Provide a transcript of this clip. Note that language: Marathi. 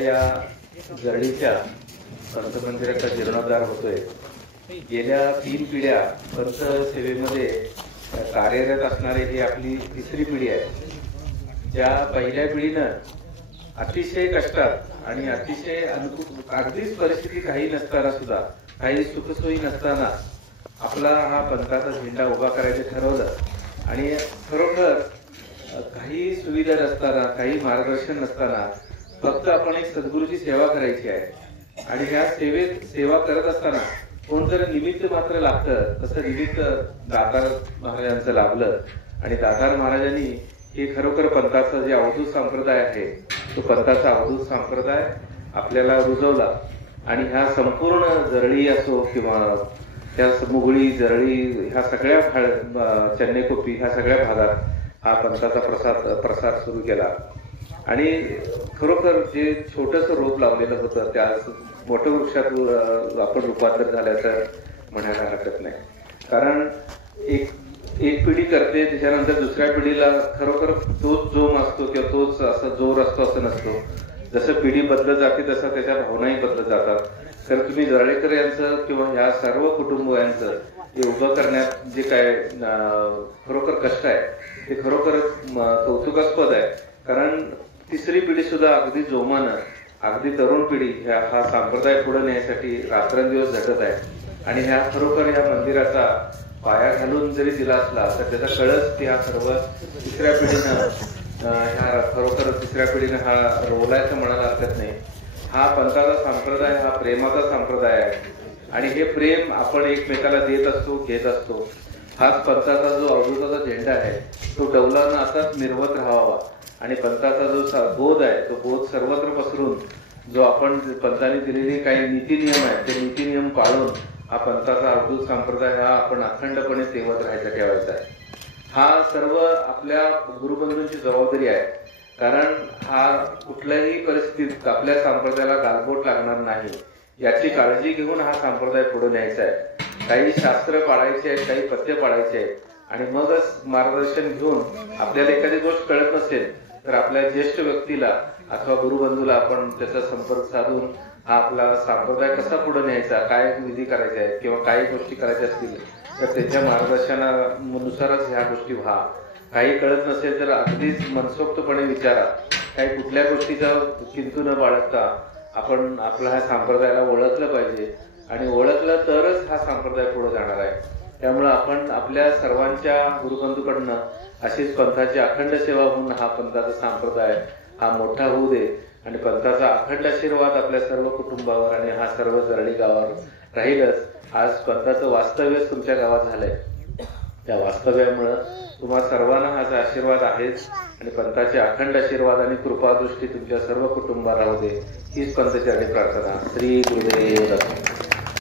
या जरळीच्या संत मंदिराचा जीर्णोद्धार होतोय। गेल्या 3 पिढ्या संत सेवेमध्ये कार्यरत असणारी ही आपली तिसरी पिढी आहे। ज्या पहिल्या पिढीनं अतिशय कष्टात आणि अतिशय अगदीच परिस्थिती काही नसताना सुद्धा, काही सुखसोयी नसताना आपला हा पंथाचा झेंडा उभा करायचं ठरवलं आणि खरोखर काही सुविधा नसताना, काही मार्गदर्शन नसताना फक्त आपण एक सद्गुरूची सेवा करायची आहे। आणि ह्या सेवेत सेवा करत असताना कोणतरी निमित्त मात्र लागतं, तसं निमित्त दातार महाराजांचं लाभलं आणि दातार महाराजांनी हे खरोखर पंथाचा जे अवधूत संप्रदाय आहे तो पंथाचा अवधूत संप्रदाय आपल्याला रुजवला आणि ह्या संपूर्ण जरळी असो किंवा त्या मुगळी जरळी ह्या सगळ्या चेन्नईकोपी ह्या सगळ्या भागात हा पंथाचा प्रसार सुरू केला। आणि खरोखर जे छोटंसं रोप लावलेलं होतं त्या मोठ्या वृक्षात आपण रूपांतर झाल्याचं म्हणायला हरकत नाही। कारण एक पिढी करते, त्याच्यानंतर दुसऱ्या पिढीला खरोखर तोच जोम असतो किंवा तोच असा जोर असतो असं नसतो। जसं पिढी बदलत जाते तसं त्याच्या भावनाही बदलत जातात। तर तुम्ही जरळेकर यांचं किंवा ह्या सर्व कुटुंबियांचं हे उभं करण्यात जे काय खरोखर कष्ट आहे ते खरोखर कौतुकास्पद आहे। कारण तिसरी पिढी सुद्धा अगदी जोमानं, अगदी तरुण पिढी हा संप्रदाय पुढे नेण्यासाठी रात्रंदिवस झटत आहे। आणि ह्या खरोखर ह्या मंदिराचा पाया घालून जरी दिला असला तर त्याचा कळस ह्या सर्व तिसऱ्या पिढीनं ह्या खरोखर तिसऱ्या पिढीनं हा रोवलायचं म्हणायला हरकत नाही। हा पंथाचा संप्रदाय हा प्रेमाचा संप्रदाय आहे आणि हे प्रेम आपण एकमेकाला देत असतो, घेत असतो। हाच पंथाचा जो अवधूताचा झेंडा आहे तो डौलानं असाच मिरवत राहावा आणि पंथाचा जो बोध आहे तो बोध सर्वत्र पसरून जो आपण पंथाने दिलेले काही नीती नियम आहेत ते नीती नियम पाळून हा पंथाचा अवधूत संप्रदाय हा आपण अखंडपणे सेवत राहायचा, ठेवायचा आहे। हा सर्व आपल्या गुरुबंधूंची जबाबदारी आहे। कारण हा कुठल्याही परिस्थितीत आपल्या संप्रदायाला गालबोट लागणार नाही याची काळजी घेऊन हा संप्रदाय पुढे न्यायचा आहे। काही शास्त्र पाळायचे आहेत, काही पथ्य पाळायचे आहेत आणि मगच मार्गदर्शन घेऊन आपल्याला एखादी गोष्ट कळत नसेल तर आपल्या ज्येष्ठ व्यक्तीला अथवा गुरुबंधूला आपण त्याचा संपर्क साधून हा आपला संप्रदाय कसा पुढे न्यायचा, काय विधी करायचे आहेत किंवा काही गोष्टी करायच्या असतील तर त्याच्या मार्गदर्शनानुसारच ह्या गोष्टी व्हा। काही कळत नसेल तर अगदीच मनसोक्तपणे विचारा। काही कुठल्या गोष्टीचा किंतु न बाळगता आपण आपला ह्या संप्रदायाला ओळखलं पाहिजे आणि ओळखलं तरच हा संप्रदाय पुढे जाणार आहे। त्यामुळे आपण आपल्या सर्वांच्या गुरुबंधूकडनं अशीच पंथाची अखंड सेवा होऊन हा पंथाचा संप्रदाय हा मोठा होऊ दे आणि पंथाचा अखंड आशीर्वाद आपल्या सर्व कुटुंबावर आणि हा सर्व जरळी गावावर राहीलच। आज पंथाचं वास्तव्यच तुमच्या गावात झालंय, त्या वास्तव्यामुळे तुम्हा सर्वांना हा आशीर्वाद आहेच आणि पंथाचे अखंड आशीर्वाद आणि कृपादृष्टी तुमच्या सर्व कुटुंबाला राहू दे हीच पंथचरणी प्रार्थना। श्री गुरुदेव दत्त।